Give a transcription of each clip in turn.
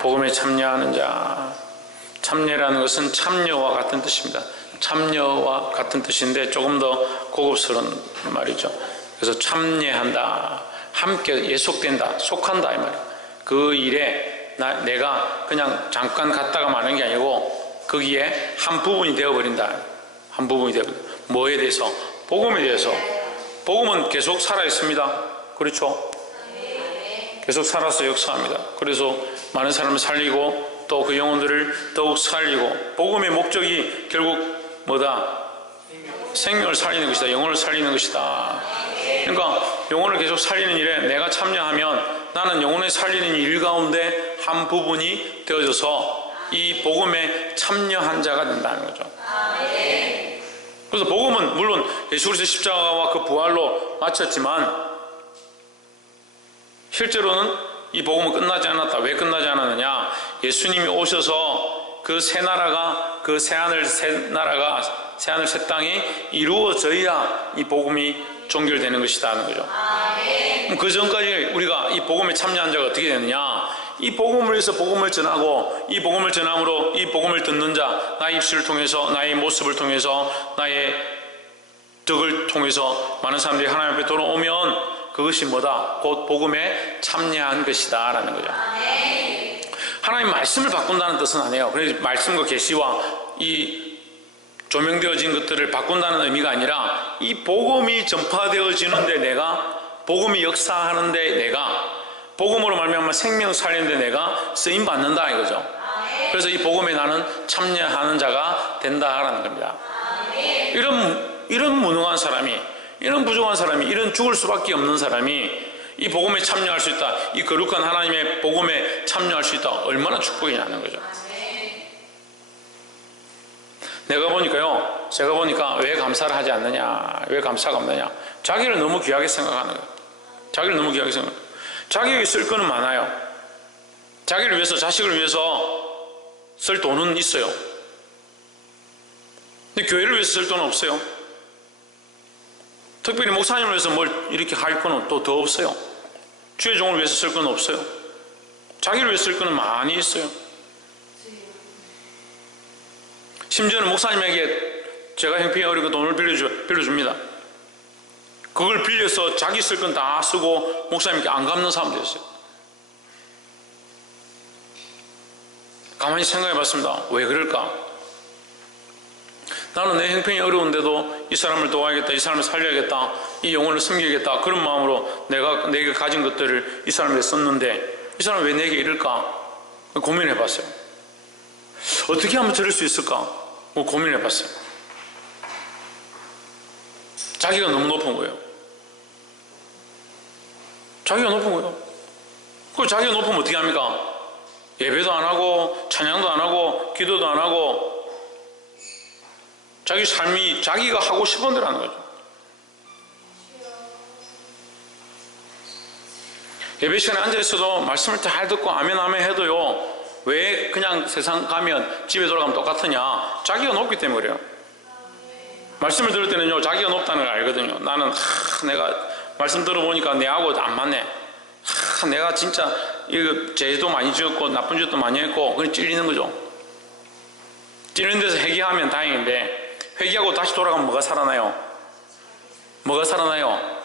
복음에 참여하는 자. 참여라는 것은 참여와 같은 뜻입니다. 참여와 같은 뜻인데 조금 더 고급스러운 말이죠. 그래서 참여한다, 함께 예속된다, 속한다 이 말이에요. 그 일에 내가 그냥 잠깐 갔다가 마는 게 아니고 거기에 한 부분이 되어버린다. 한 부분이 되어버린다. 뭐에 대해서? 복음에 대해서. 복음은 계속 살아있습니다. 그렇죠? 계속 살아서 역사합니다. 그래서 많은 사람을 살리고 또 그 영혼들을 더욱 살리고, 복음의 목적이 결국 뭐다? 생명을 살리는 것이다. 영혼을 살리는 것이다. 그러니까 영혼을 계속 살리는 일에 내가 참여하면 나는 영혼을 살리는 일 가운데 한 부분이 되어져서 이 복음에 참여한 자가 된다는 거죠. 그래서 복음은 물론 예수 그리스도의 십자가와 그 부활로 마쳤지만 실제로는 이 복음은 끝나지 않았다. 왜 끝나지 않았느냐? 예수님이 오셔서 그 새 나라가, 그 새하늘 새 땅이 이루어져야 이 복음이 종결되는 것이다 하는 거죠. 그 전까지 우리가 이 복음에 참여한 자가 어떻게 되느냐? 이 복음을 위해서 복음을 전하고, 이 복음을 전함으로 이 복음을 듣는 자, 나의 입술을 통해서, 나의 모습을 통해서, 나의 덕을 통해서 많은 사람들이 하나님 앞에 돌아오면 그것이 뭐다? 곧 복음에 참여한 것이다 라는 거죠. 하나님 말씀을 바꾼다는 뜻은 아니에요. 그래서 말씀과 계시와 이 조명되어진 것들을 바꾼다는 의미가 아니라 이 복음이 전파되어지는데 내가, 복음이 역사하는데 내가, 복음으로 말미암아 생명 살리는데 내가 쓰임 받는다 이거죠. 그래서 이 복음에 나는 참여하는 자가 된다라는 겁니다. 이런 무능한 사람이, 이런 부족한 사람이, 이런 죽을 수밖에 없는 사람이 이 복음에 참여할 수 있다, 이 거룩한 하나님의 복음에 참여할 수 있다, 얼마나 축복이냐는 거죠. 제가 보니까 왜 감사를 하지 않느냐, 왜 감사가 없느냐, 자기를 너무 귀하게 생각하는 거예요. 자기를 너무 귀하게 생각해요. 자기에게 쓸 거는 많아요. 자기를 위해서, 자식을 위해서 쓸 돈은 있어요. 근데 교회를 위해서 쓸 돈은 없어요. 특별히 목사님을 위해서 뭘 이렇게 할 거는 또 더 없어요. 주의 종을 위해서 쓸 건 없어요. 자기를 위해서 쓸 거는 많이 있어요. 심지어는 목사님에게 제가 형편이 어리고 돈을 빌려줍니다. 그걸 빌려서 자기 쓸 건 다 쓰고 목사님께 안 갚는 사람도 있어요. 가만히 생각해 봤습니다. 왜 그럴까? 나는 내 형편이 어려운데도 이 사람을 도와야겠다, 이 사람을 살려야겠다, 이 영혼을 섬기겠다, 그런 마음으로 내가 가진 것들을 이 사람에게 썼는데 이 사람은 왜 내게 이럴까? 고민해 봤어요. 어떻게 하면 저럴 수 있을까? 고민해 봤어요. 자기가 너무 높은 거예요. 자기가 높은 거예요. 그 자기가 높으면 어떻게 합니까? 예배도 안 하고 찬양도 안 하고 기도도 안 하고 자기 삶이 자기가 하고 싶은 대로 하는 거죠. 예배 시간에 앉아있어도 말씀을 잘 듣고 아멘 아멘 해도요, 왜 그냥 세상 가면 집에 돌아가면 똑같으냐? 자기가 높기 때문에 그래요. 말씀을 들을 때는요, 자기가 높다는 걸 알거든요. 나는 내가 말씀 들어보니까 내하고 안 맞네. 내가 진짜 이거 죄도 많이 지었고 나쁜 짓도 많이 했고, 그냥 찔리는 거죠. 찔리는 데서 회개하면 다행인데, 회개하고 다시 돌아가면 뭐가 살아나요? 뭐가 살아나요?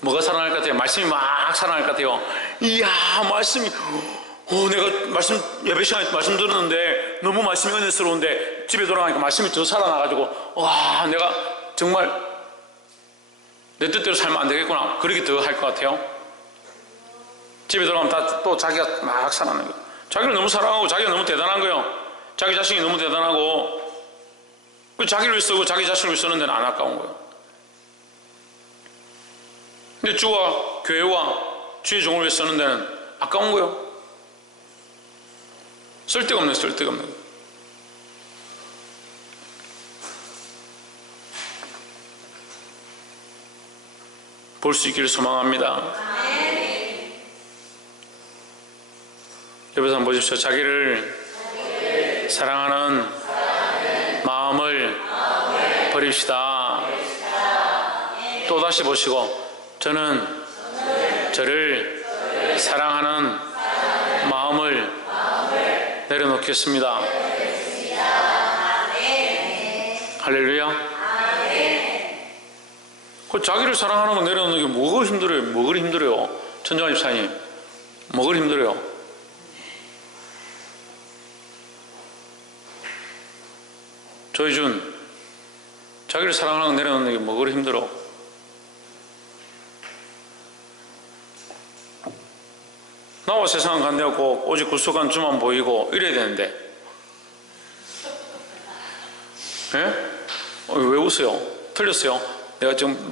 뭐가 살아날 것 같아요? 말씀이 막 살아날 것 같아요. 이야, 말씀이, 내가 말씀, 예배 시간에 말씀 들었는데 너무 말씀이 은혜스러운데 집에 돌아가니까 말씀이 더 살아나가지고, 와, 내가 정말 내 뜻대로 살면 안 되겠구나. 그렇게 더 할 것 같아요. 집에 돌아가면 또 자기가 막 살아나는 거예요. 자기를 너무 사랑하고 자기가 너무 대단한 거예요. 자기 자신이 너무 대단하고, 자기를 위해 쓰고 자기 자신을 위해 쓰는 데는 안 아까운 거예요. 근데 주와 교회와 주의 종을 위해 쓰는 데는 아까운 거예요. 쓸데가 없는 거예요. 볼 수 있기를 소망합니다. 옆에서 한번 보십시오. 자기를 사랑하는 마음을 버립시다. 또다시 보시고, 저는 저를 사랑하는 마음을 내려놓겠습니다. 할렐루야. 그 자기를 사랑하는 거 내려놓는 게 뭐가 힘들어요? 뭐가 힘들어요? 천정환 집사님, 뭐가 힘들어요? 조희준, 자기를 사랑하는 거 내려놓는 게 뭐가 힘들어? 나와 세상은 간대없고 오직 구속한 주만 보이고 이래야 되는데, 예? 왜 웃어요? 틀렸어요? 내가 지금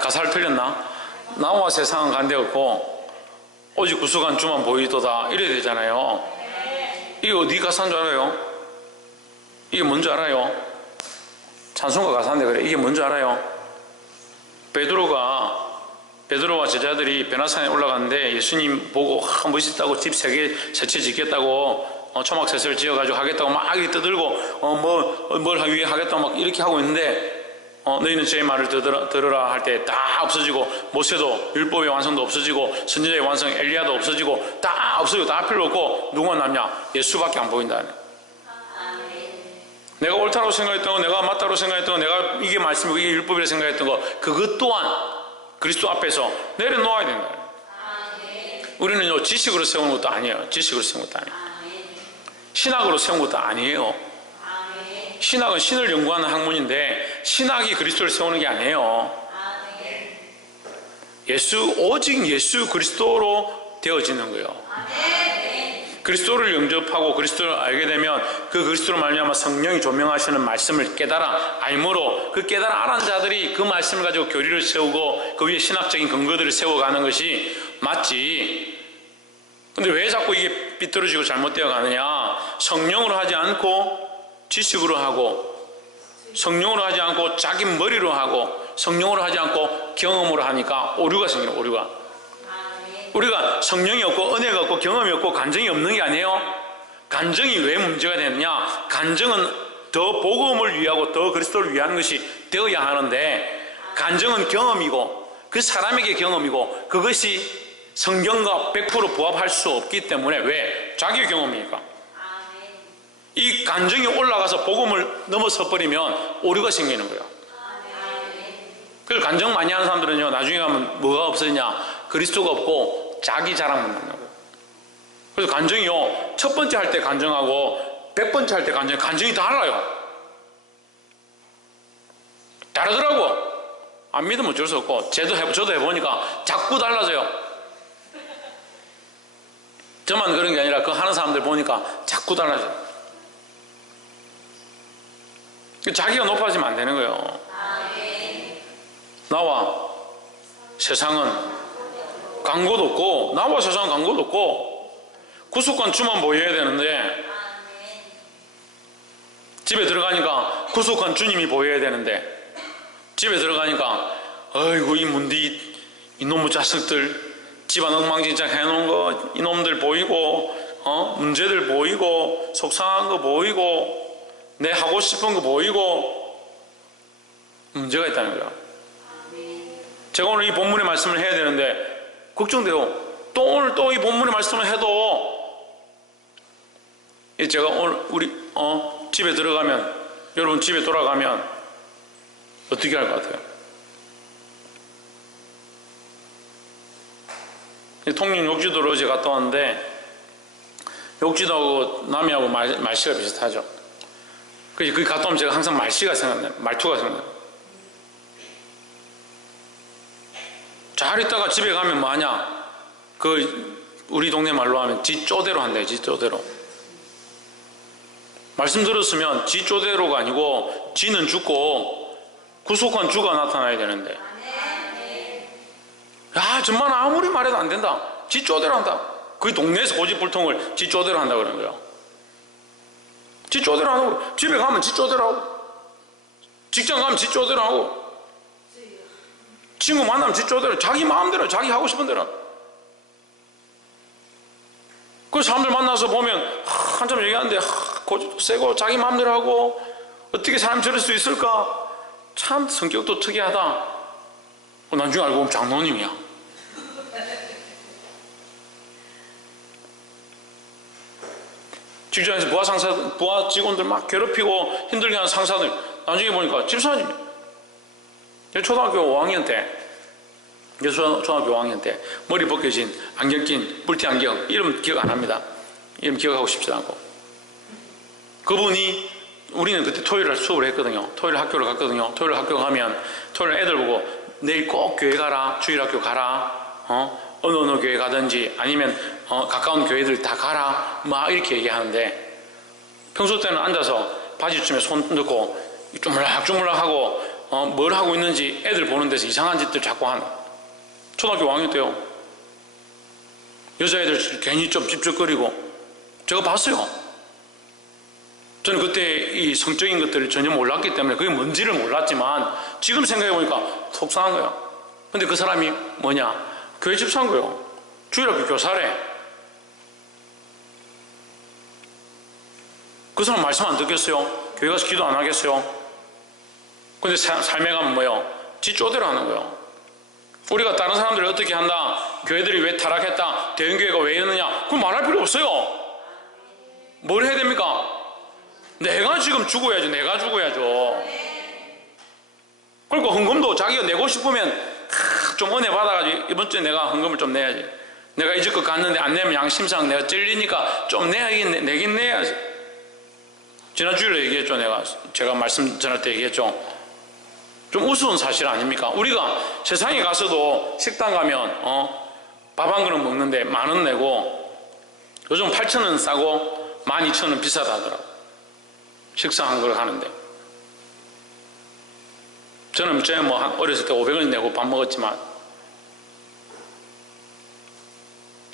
가사를 틀렸나? 나와 세상은 간대없고 오직 구속한 주만 보이도다 이래야 되잖아요. 이게 어디 가사인 줄 알아요? 이게 뭔지 알아요? 찬송가 가사인데 그래. 이게 뭔지 알아요? 베드로와 제자들이 베나산에 올라갔는데 예수님 보고 멋있다고 집 3개 세 채 짓겠다고 초막셋을 지어가지고 하겠다고 막 이렇게 떠들고 뭘 위해 하겠다고 막 이렇게 하고 있는데 너희는 제 말을 들으라 할 때 다 없어지고, 모세도 율법의 완성도 없어지고, 선지자의 완성 엘리야도 없어지고, 다 없어지고 다 필요 없고 누가 남냐? 예수밖에 안 보인다. 내가 옳다고 생각했던 거, 내가 맞다고 생각했던 거, 내가 이게 말씀이고 이게 율법이라고 생각했던 거, 그것 또한 그리스도 앞에서 내려놓아야 된다. 우리는 지식으로 세우는 것도 아니에요. 지식으로 세우는 것도 아니에요. 신학으로 세운 것도 아니에요. 신학은 신을 연구하는 학문인데 신학이 그리스도를 세우는 게 아니에요. 오직 예수 그리스도로 되어지는 거예요. 그리스도를 영접하고 그리스도를 알게 되면 그 그리스도로 말미암아 성령이 조명하시는 말씀을 깨달아 알므로 그 깨달아 알은 자들이 그 말씀을 가지고 교리를 세우고 그 위에 신학적인 근거들을 세워가는 것이 맞지. 근데 왜 자꾸 이게 삐뚤어지고 잘못되어 가느냐? 성령으로 하지 않고 지식으로 하고, 성령으로 하지 않고 자기 머리로 하고, 성령으로 하지 않고 경험으로 하니까 오류가 생겨요. 오류가. 우리가 성령이 없고 은혜가 없고 경험이 없고 감정이 없는 게 아니에요. 감정이 왜 문제가 되느냐? 감정은 더 복음을 위하고 더 그리스도를 위하는 것이 되어야 하는데, 감정은 경험이고 그 사람에게 경험이고 그것이 성경과 100% 부합할 수 없기 때문에, 왜? 자기 경험이니까. 이 감정이 올라가서 복음을 넘어서 버리면 오류가 생기는 거예요. 그래서 감정 많이 하는 사람들은요, 나중에 가면 뭐가 없어지냐? 그리스도가 없고 자기 자랑만 남는 거예요. 그래서 감정이요, 첫 번째 할 때 감정하고 100번째 할 때 감정이 달라요. 다르더라고. 안 믿으면 어쩔 수 없고, 저도 해보니까 자꾸 달라져요. 저만 그런 게 아니라 그 하는 사람들 보니까 자꾸 달라져요. 자기가 높아지면 안 되는 거예요. 나와 세상은 광고도 없고, 나와 세상은 광고도 없고, 구속한 주만 보여야 되는데, 집에 들어가니까 구속한 주님이 보여야 되는데, 집에 들어가니까 아이고 이 문디 이놈의 자식들 집안 엉망진창 해놓은 거 이놈들 보이고, 문제들 보이고, 속상한 거 보이고, 내 하고 싶은 거 보이고, 문제가 있다는 거야. 제가 오늘 이 본문의 말씀을 해야 되는데 걱정돼요. 또 오늘 또 이 본문의 말씀을 해도, 제가 오늘 우리 집에 들어가면, 여러분 집에 돌아가면 어떻게 할 것 같아요? 통영 욕지도로 어제 갔다 왔는데, 욕지도하고 남해하고 말씨가 비슷하죠. 그래서 거기 갔다 오면 제가 항상 말씨가 생각나요. 말투가 생각나요. 잘 있다가 집에 가면 뭐 하냐? 우리 동네 말로 하면 지 쪼대로 한대요. 지 쪼대로. 말씀 들었으면 지 쪼대로가 아니고 지는 죽고 구속한 주가 나타나야 되는데, 야 정말 아무리 말해도 안 된다. 지 쪼대로 한다. 그 동네에서 고집불통을 지 쪼대로 한다 그러는 거예요. 지 쪼대로 하고, 집에 가면 지 쪼대로 하고, 직장 가면 지 쪼대로 하고, 친구 만나면 지 쪼대로, 자기 마음대로, 자기 하고 싶은 대로. 그 사람들 만나서 보면 한참 얘기하는데 고집도 세고 자기 마음대로 하고, 어떻게 사람이 저럴 수 있을까? 참 성격도 특이하다. 나중에 알고 보면 장로님이야. 직장에서 부하 직원들 막 괴롭히고 힘들게 하는 상사들, 나중에 보니까 집사님이에요. 초등학교 5학년 때, 초등학교 5학년 때 머리 벗겨진, 안경 낀, 뿔티 안경, 이름 기억 안 합니다. 이름 기억하고 싶지도 않고. 그분이, 우리는 그때 토요일에 수업을 했거든요. 토요일 학교를 갔거든요. 토요일 학교 가면 토요일 애들 보고 내일 꼭 교회 가라, 주일학교 가라, 어느 교회 가든지 아니면 가까운 교회들 다 가라, 막 이렇게 얘기하는데, 평소 때는 앉아서 바지쯤에 손 넣고 주물락주물락하고 뭘 하고 있는지 애들 보는 데서 이상한 짓들 자꾸 하는, 초등학교 5학년 때요. 여자애들 괜히 좀 찝쩍거리고, 제가 봤어요. 저는 그때 이 성적인 것들을 전혀 몰랐기 때문에 그게 뭔지를 몰랐지만 지금 생각해보니까 속상한 거예요. 근데 그 사람이 뭐냐? 교회 집사인 거예요. 주일학교 교사래. 그 사람 말씀 안 듣겠어요? 교회 가서 기도 안 하겠어요? 근데 삶에 가면 뭐예요? 지 쪼대로 하는 거예요. 우리가 다른 사람들을 어떻게 한다? 교회들이 왜 타락했다? 대형교회가 왜 이러느냐? 그건 말할 필요 없어요. 뭘 해야 됩니까? 내가 지금 죽어야죠. 내가 죽어야죠. 그러니까 헌금도 자기가 내고 싶으면 좀 은혜 받아가지고 이번 주에 내가 헌금을 좀 내야지. 내가 이제껏 갔는데 안 내면 양심상 내가 찔리니까 좀 내긴 내야지. 지난 주일에 얘기했죠. 제가 말씀 전할 때 얘기했죠. 좀 우스운 사실 아닙니까? 우리가 세상에 가서도 식당 가면 밥 한 그릇 먹는데 10,000원 내고 요즘 8,000원 싸고 12,000원 비싸다 하더라고. 식사 한 그릇 하는데. 저는 어렸을 때 500원 내고 밥 먹었지만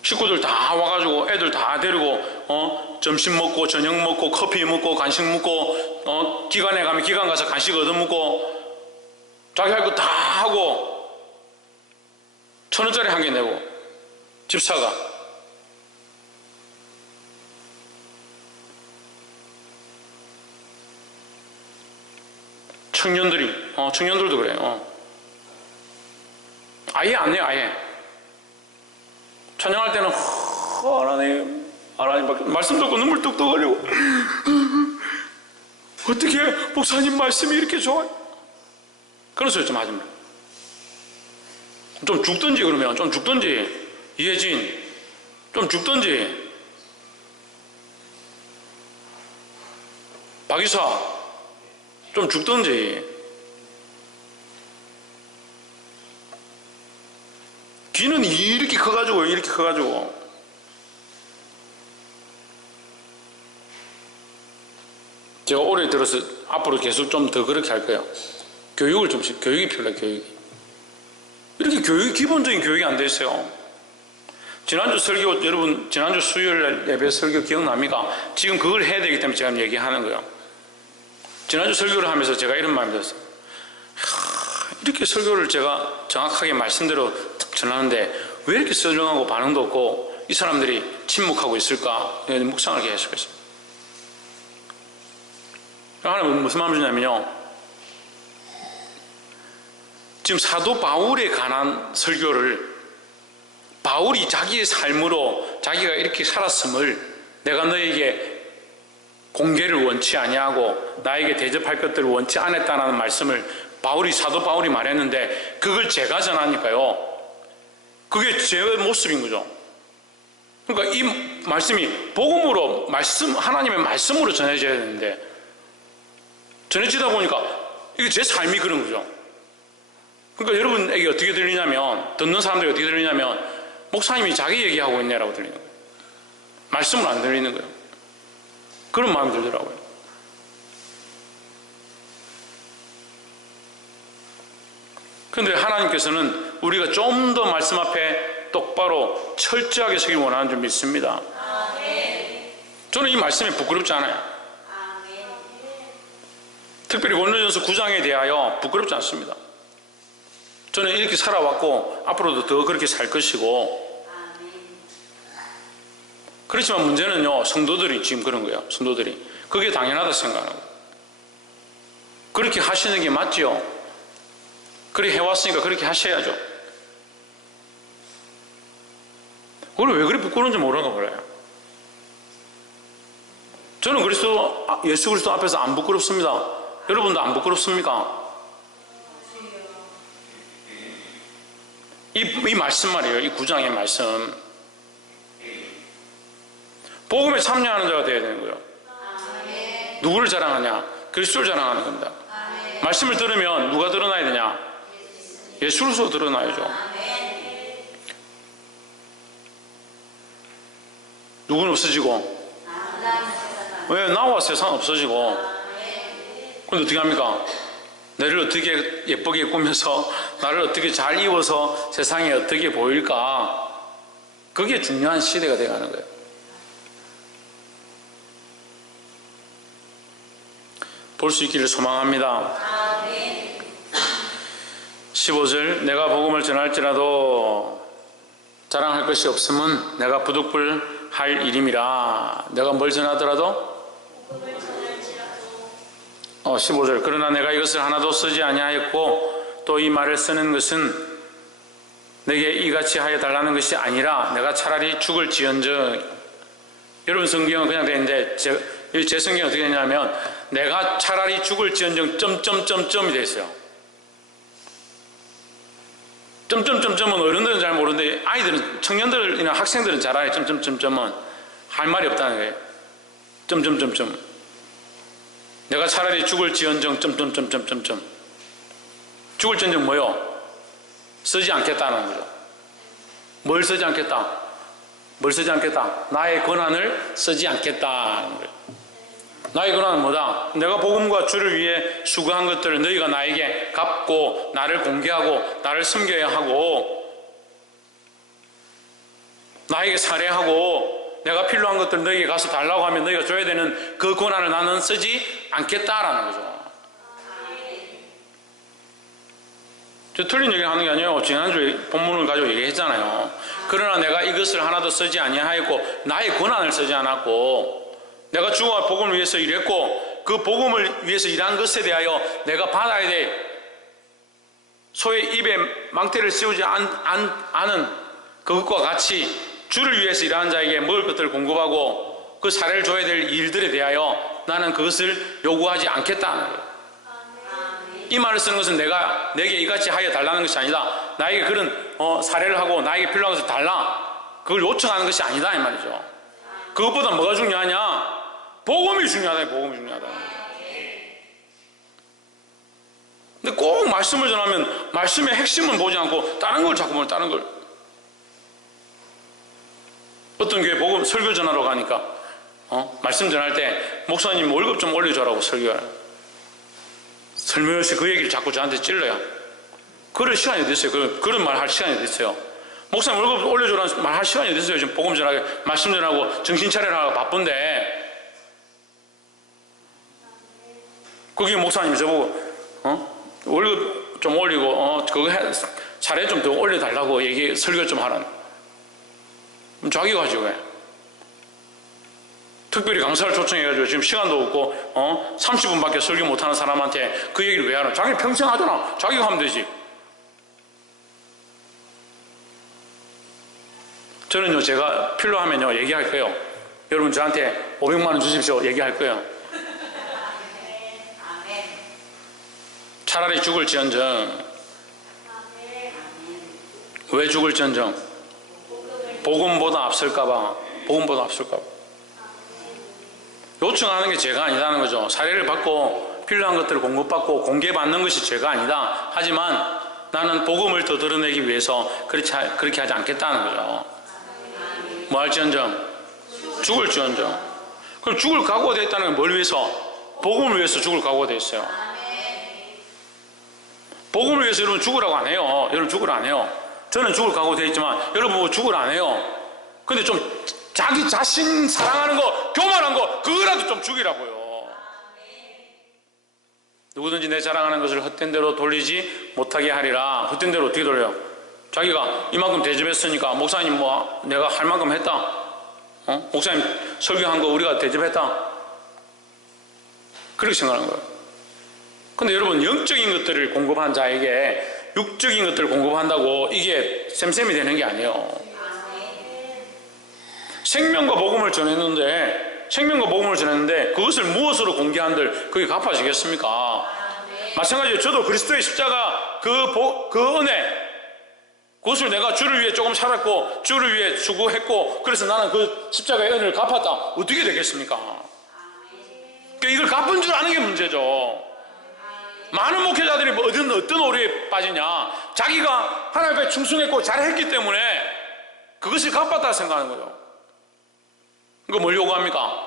식구들 다 와가지고 애들 다 데리고 점심 먹고 저녁 먹고 커피 먹고 간식 먹고 기관에 가면 기관 가서 간식 얻어먹고 자기 할 거 다 하고 1,000원짜리 한 개 내고 집사가 청년들도 그래요. 아예 안 내요. 아예 찬양할 때는 하나님 말씀 듣고 눈물 뚝뚝 흘리고 어떻게 목사님 말씀이 이렇게 좋아요? 그런 소리 좀 하지 마. 좀 죽든지 그러면 좀 죽든지. 이혜진 좀 죽든지. 박이사 좀 죽든지. 귀는 이렇게 커가지고 제가 올해 들어서 앞으로 계속 좀 더 그렇게 할 거예요. 교육이 필요해요. 교육이. 이렇게 기본적인 교육이 안 돼 있어요. 지난주 설교, 여러분 지난주 수요일 예배 설교 기억납니까? 지금 그걸 해야 되기 때문에 제가 얘기하는 거예요. 지난주 설교를 하면서 제가 이런 마음이 들었어요. 이렇게 설교를 제가 정확하게 말씀대로 딱 전하는데 왜 이렇게 썰렁하고 반응도 없고 이 사람들이 침묵하고 있을까? 묵상을 계속했어요. 하나님 무슨 마음이 드냐면요, 지금 사도 바울에 관한 설교를 바울이 자기의 삶으로 자기가 이렇게 살았음을 내가 너에게 공개를 원치 아니하고 나에게 대접할 것들을 원치 않았다는 말씀을 사도 바울이 말했는데 그걸 제가 전하니까요, 그게 제 모습인 거죠. 그러니까 이 말씀이 복음으로 하나님의 말씀으로 전해져야 되는데 전해지다 보니까 이게 제 삶이 그런 거죠. 그러니까 여러분에게 어떻게 들리냐면, 듣는 사람들이 어떻게 들리냐면 목사님이 자기 얘기하고 있네라고 들리는 거예요. 말씀을 안 들리는 거예요. 그런 마음이 들더라고요. 그런데 하나님께서는 우리가 좀 더 말씀 앞에 똑바로 철저하게 서길 원하는 줄 믿습니다. 저는 이 말씀이 부끄럽지 않아요. 특별히 고린도전서 9장에 대하여 부끄럽지 않습니다. 저는 이렇게 살아왔고 앞으로도 더 그렇게 살 것이고, 그렇지만 문제는요, 성도들이 지금 그런 거예요. 성도들이 그게 당연하다 생각하는 거예요. 그렇게 하시는 게 맞지요. 그렇게 해왔으니까 그렇게 하셔야죠. 그걸 왜 그리 부끄러운지 모르는 거예요. 저는 예수 그리스도 앞에서 안 부끄럽습니다. 여러분도 안 부끄럽습니까? 이 말씀 말이에요. 이 9장의 말씀. 복음에 참여하는 자가 되어야 되는 거예요. 누구를 자랑하냐? 그리스도를 자랑하는 겁니다. 말씀을 들으면 누가 드러나야 되냐? 예수로서 드러나야죠. 누구는 없어지고, 왜? 나와 세상 없어지고. 근데 어떻게 합니까? 나를 어떻게 예쁘게 꾸며서, 나를 어떻게 잘 입어서 세상에 어떻게 보일까? 그게 중요한 시대가 되어가는 거예요. 볼 수 있기를 소망합니다. 15절, 내가 복음을 전할지라도 자랑할 것이 없으면 내가 부득불할 일임이라. 내가 뭘 전하더라도? 15절, 그러나 내가 이것을 하나도 쓰지 아니하였고 또 이 말을 쓰는 것은 내게 이같이 하여 달라는 것이 아니라 내가 차라리 죽을지언정. 여러분 성경은 그냥 되는데 제 성경이 어떻게 되냐면 내가 차라리 죽을지언정 점점점점이 되어 있어요. 점점점점은 어른들은 잘 모르는데 아이들은, 청년들이나 학생들은 잘 알아요. 점점점점은 할 말이 없다는 거예요. 점점점점. 내가 차라리 죽을지언정 점점점점점점. 죽을지언정 뭐요? 쓰지 않겠다는 거죠. 뭘 쓰지 않겠다? 뭘 쓰지 않겠다? 나의 권한을 쓰지 않겠다는 거예요. 나의 권한은 뭐다? 내가 복음과 주를 위해 수고한 것들을 너희가 나에게 갚고 나를 공개하고 나를 섬겨야 하고 나에게 살해하고 내가 필요한 것들 너희에게 가서 달라고 하면 너희가 줘야 되는 그 권한을 나는 쓰지 않겠다라는 거죠. 저 틀린 얘기를 하는 게 아니에요. 지난주에 본문을 가지고 얘기했잖아요. 그러나 내가 이것을 하나도 쓰지 아니하였고 나의 권한을 쓰지 않았고 내가 주와 복음을 위해서 일했고 그 복음을 위해서 일한 것에 대하여 내가 받아야 될 소의 입에 망태를 씌우지 않은 그것과 같이 주를 위해서 일하는 자에게 먹을 것들을 공급하고 그 사례를 줘야 될 일들에 대하여 나는 그것을 요구하지 않겠다는 거예요. 이 말을 쓰는 것은 내게 이같이 하여 달라는 것이 아니다. 나에게 그런 사례를 하고 나에게 필요한 것을 달라. 그걸 요청하는 것이 아니다 이 말이죠. 그것보다 뭐가 중요하냐? 복음이 중요하다. 복음이 중요하다. 근데 꼭 말씀을 전하면 말씀의 핵심은 보지 않고 다른 걸 자꾸 보면 다른 걸. 어떤 교회 복음 설교 전하러 가니까 말씀 전할 때 목사님 월급 좀 올려줘라고 설교하라. 설명없이 그 얘기를 자꾸 저한테 찔러요. 그럴 시간이 어딨어요? 그런 말 할 시간이 어딨어요? 목사님 월급 올려줘라는 말 할 시간이 어딨어요? 지금 복음 전하고 말씀 전하고 정신 차려라 바쁜데. 거기 목사님이 저보고 월급 좀 올리고 그거 차례 좀 더 올려달라고 설교 좀 하라는. 자기가 하지 왜? 특별히 강사를 초청해가지고 지금 시간도 없고 30분밖에 설교 못하는 사람한테 그 얘기를 왜 하나? 자기 평생 하잖아. 자기가 하면 되지. 저는요 제가 필요하면요 얘기할 거예요. 여러분 저한테 500만 원 주십시오. 얘기할 거예요. 차라리 죽을지언정. 왜 죽을지언정? 복음보다 앞설까봐. 복음보다 앞설까봐. 요청하는 게 죄가 아니다는 거죠. 사례를 받고 필요한 것들을 공급받고 공개받는 것이 죄가 아니다. 하지만 나는 복음을 더 드러내기 위해서 그렇게 하지 않겠다는 거죠. 뭐 할지언정? 죽을지언정. 그럼 죽을 각오가 되어 있다는 건 뭘 위해서? 복음을 위해서 죽을 각오가 되어 있어요. 복음을 위해서 여러분 죽으라고 안 해요. 여러분 죽으라 안 해요. 저는 죽을 각오가 되어 있지만 여러분 뭐 죽으라 안 해요. 근데 좀 자기 자신 사랑하는 거, 교만한 거, 그거라도 좀 죽이라고요. 누구든지 내 자랑하는 것을 헛된 대로 돌리지 못하게 하리라. 헛된 대로 어떻게 돌려요? 자기가 이만큼 대접했으니까 목사님 뭐 내가 할 만큼 했다. 목사님 설교한 거 우리가 대접했다. 그렇게 생각하는 거예요. 근데 여러분 영적인 것들을 공급한 자에게 육적인 것들을 공급한다고 이게 셈셈이 되는 게 아니에요. 생명과 복음을 전했는데 생명과 복음을 전했는데 그것을 무엇으로 공개한들 그게 갚아지겠습니까? 마찬가지로 저도 그리스도의 십자가 그 은혜, 그것을 내가 주를 위해 조금 살았고 주를 위해 수고했고 그래서 나는 그 십자가의 은혜를 갚았다. 어떻게 되겠습니까? 그러니까 이걸 갚은 줄 아는 게 문제죠. 많은 목회자들이 어떤 오류에 빠지냐, 자기가 하나님 앞에 충성했고 잘했기 때문에 그것을 갚았다 생각하는 거죠. 그러니까 뭘 요구합니까?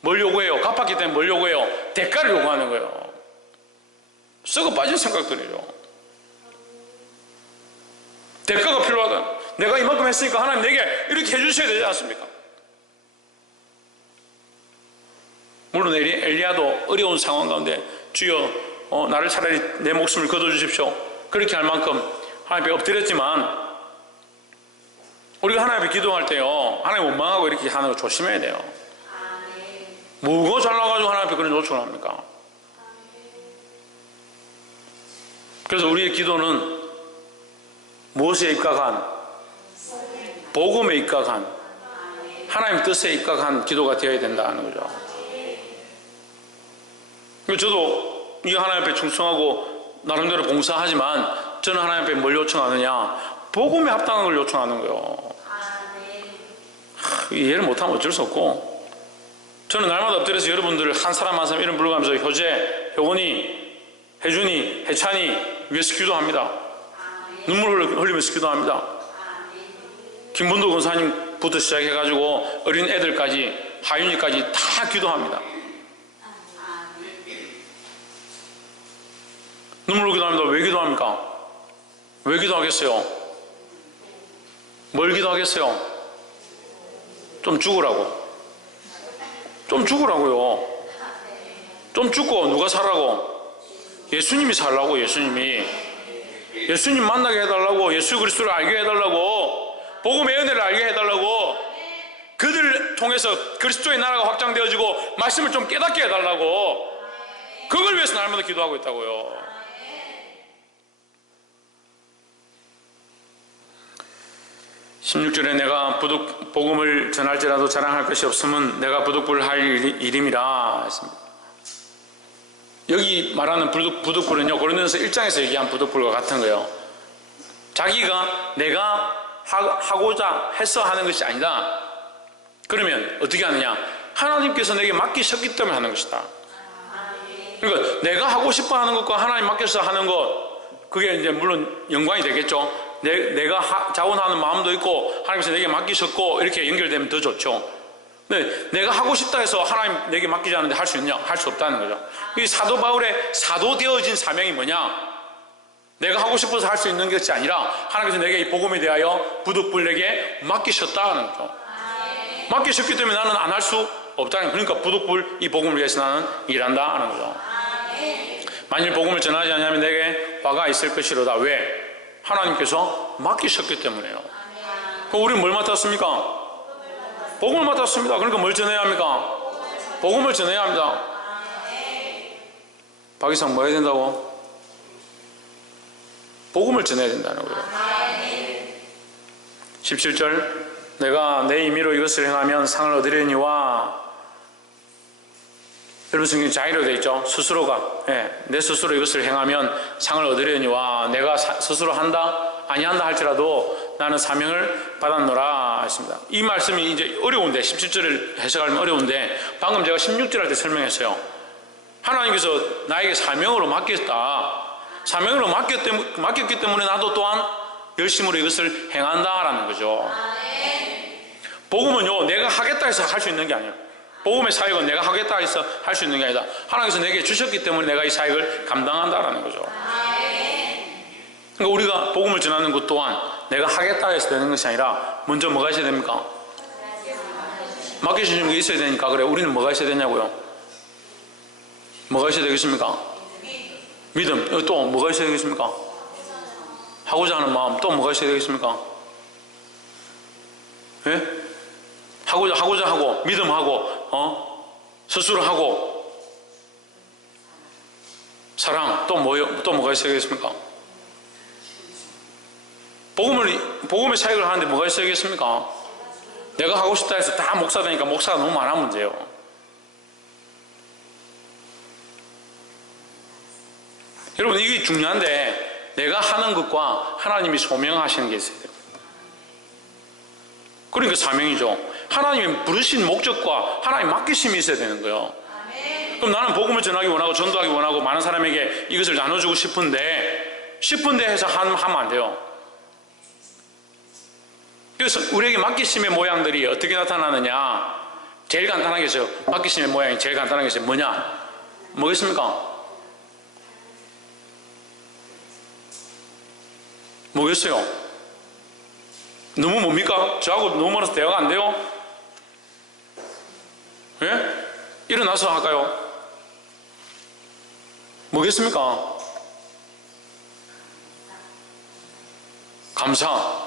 뭘 요구해요? 갚았기 때문에 뭘 요구해요? 대가를 요구하는 거예요. 썩어 빠진 생각들이죠. 대가가 필요하다. 내가 이만큼 했으니까 하나님 내게 이렇게 해주셔야 되지 않습니까? 물론 엘리야도 어려운 상황 가운데 주여 나를 차라리 내 목숨을 거둬주십시오. 그렇게 할 만큼 하나님 앞에 엎드렸지만 우리가 하나님 앞에 기도할 때요, 하나님 원망하고 이렇게 하는 거 조심해야 돼요. 뭐가 잘나가지고 하나님 앞에 그런 요청을 합니까? 그래서 우리의 기도는 무엇에 입각한? 복음에 입각한, 하나님 뜻에 입각한 기도가 되어야 된다는 거죠. 저도 이 하나님 앞에 충성하고 나름대로 봉사하지만 저는 하나님 앞에 뭘 요청하느냐? 복음에 합당한 걸 요청하는 거예요. 이해를 못하면 어쩔 수 없고, 저는 날마다 엎드려서 여러분들 한 사람 한 사람 이름 불러가면서 효재, 효원이, 혜준이, 혜찬이 위해서 기도합니다. 눈물을 흘리면서 기도합니다. 김문도 권사님부터 시작해가지고 어린 애들까지, 하윤이까지 다 기도합니다. 눈물로 기도합니다. 왜 기도합니까? 왜 기도하겠어요? 뭘 기도하겠어요? 좀 죽으라고. 좀 죽으라고요. 좀 죽고 누가 살라고? 예수님이 살라고. 예수님 만나게 해달라고. 예수 그리스도를 알게 해달라고. 복음의 은혜를 알게 해달라고. 그들을 통해서 그리스도의 나라가 확장되어지고 말씀을 좀 깨닫게 해달라고. 그걸 위해서 날마다 기도하고 있다고요. 16절에 내가 복음을 전할지라도 자랑할 것이 없으면 내가 부득불 할 일임이라 했습니다. 여기 말하는 부득불은요, 고린도전서 1장에서 얘기한 부득불과 같은 거예요. 자기가 내가 하고자 해서 하는 것이 아니다. 그러면 어떻게 하느냐? 하나님께서 내게 맡기셨기 때문에 하는 것이다. 그러니까 내가 하고 싶어 하는 것과 하나님 맡겨서 하는 것, 그게 이제 물론 연관이 되겠죠. 내가 자원하는 마음도 있고 하나님께서 내게 맡기셨고 이렇게 연결되면 더 좋죠. 근데 내가 하고 싶다 해서 하나님 내게 맡기지 않는데 할 수 있냐? 할 수 없다는 거죠. 이 사도 바울의 사도 되어진 사명이 뭐냐? 내가 하고 싶어서 할 수 있는 것이 아니라 하나님께서 내게 이 복음에 대하여 부득불 내게 맡기셨다는 거죠. 맡기셨기 때문에 나는 안 할 수 없다는 거예요. 그러니까 부득불 이 복음을 위해서 나는 일한다 하는 거죠. 만일 복음을 전하지 않으면 내게 화가 있을 것이로다. 왜? 하나님께서 맡기셨기 때문에요. 그럼 우리는 뭘 맡았습니까? 복음을 맡았습니다. 그러니까 뭘 전해야 합니까? 복음을 전해야 합니다. 박 이상 뭐 해야 된다고? 복음을 전해야 된다는 거예요. 17절 내가 내 임의로 이것을 행하면 상을 얻으려니와, 여러분 성경에 자의로 되어 있죠. 스스로가, 내 스스로 이것을 행하면 상을 얻으려니와, 내가 스스로 한다? 아니한다 할지라도 나는 사명을 받았노라 했습니다. 이 말씀이 이제 어려운데, 17절을 해석하면 어려운데, 방금 제가 16절 할 때 설명했어요. 하나님께서 나에게 사명으로 맡겼다. 사명으로 맡겼기 때문에 나도 또한 열심으로 이것을 행한다라는 거죠. 복음은요, 내가 하겠다 해서 할 수 있는 게 아니에요. 복음의 사역은 내가 하겠다 해서 할 수 있는 게 아니다. 하나님께서 내게 주셨기 때문에 내가 이 사역을 감당한다라는 거죠. 그러니까 우리가 복음을 전하는 것 또한 내가 하겠다 해서 되는 것이 아니라 먼저 뭐가 있어야 됩니까? 맡겨주신 게 있어야 되니까. 그래, 우리는 뭐가 있어야 되냐고요? 뭐가 있어야 되겠습니까? 믿음. 또 뭐가 있어야 되겠습니까? 하고자 하는 마음. 또 뭐가 있어야 되겠습니까? 예? 하고자 하고, 믿음하고, 스스로 하고, 사랑. 또 뭐가 있어야겠습니까? 복음의 사역을 하는데 뭐가 있어야겠습니까? 내가 하고 싶다 해서 다 목사 되니까 목사가 너무 많아 문제예요. 여러분 이게 중요한데 내가 하는 것과 하나님이 소명하시는 게 있어야 돼요. 그러니까 사명이죠. 하나님이 부르신 목적과 하나님 맡기심이 있어야 되는 거예요. 그럼 나는 복음을 전하기 원하고 전도하기 원하고 많은 사람에게 이것을 나눠주고 싶은데 해서 하면 안 돼요. 그래서 우리에게 맡기심의 모양들이 어떻게 나타나느냐, 제일 간단하게 해서 맡기심의 모양이 제일 간단하게 해서 뭐겠습니까? 뭐겠어요? 너무 뭡니까? 저하고 너무 멀어서 대화가 안 돼요? 예? 일어나서 할까요? 뭐겠습니까? 감사.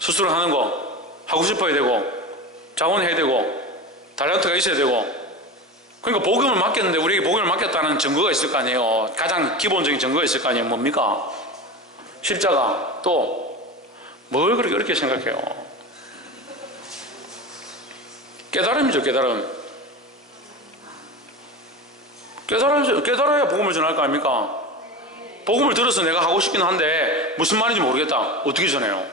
스스로 하는 거 하고 싶어야 되고 자원해야 되고 탤런트가 있어야 되고. 그러니까 복음을 맡겼는데 우리에게 복음을 맡겼다는 증거가 있을 거 아니에요. 가장 기본적인 증거가 있을 거 아니에요. 뭡니까? 십자가. 또 뭘 그렇게 어렵게 생각해요? 깨달음이죠. 깨달아야 복음을 전할 거 아닙니까? 복음을 들어서 내가 하고 싶긴 한데 무슨 말인지 모르겠다. 어떻게 전해요?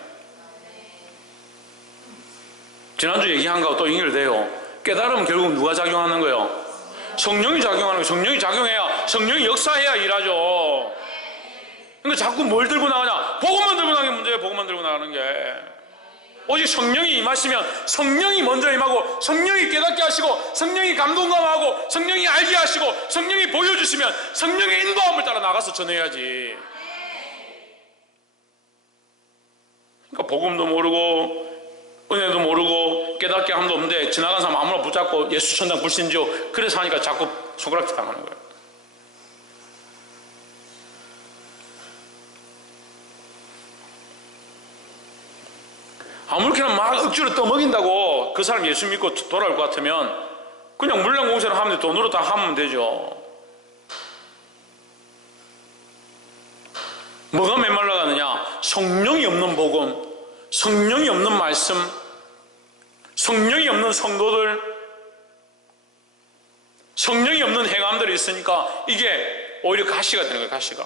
지난주 얘기한 거하고 또 연결돼요. 깨달으면 결국 누가 작용하는 거예요? 성령이 작용하는 거예요. 성령이 작용해야, 성령이 역사해야 일하죠. 그러니까 자꾸 뭘 들고 나가냐? 복음만 들고 나가는 게 문제예요. 복음만 들고 나가는 게. 오직 성령이 임하시면 성령이 먼저 임하고 성령이 깨닫게 하시고 성령이 감동감하고 성령이 알게 하시고 성령이 보여주시면 성령의 인도함을 따라 나가서 전해야지. 그러니까 복음도 모르고 은혜도 모르고 깨닫게 함도 없는데 지나간 사람 아무나 붙잡고 예수 천당 불신지요 그래서 하니까 자꾸 손가락질 당하는 거예요. 아무렇게나 막 억지로 떠먹인다고 그 사람 예수 믿고 돌아올 것 같으면 그냥 물량공세를 하면 돈으로 다 하면 되죠. 뭐가 메말라가느냐? 성령이 없는 복음, 성령이 없는 말씀, 성령이 없는 성도들, 성령이 없는 행함들이 있으니까 이게 오히려 가시가 되는 거예요. 가시가.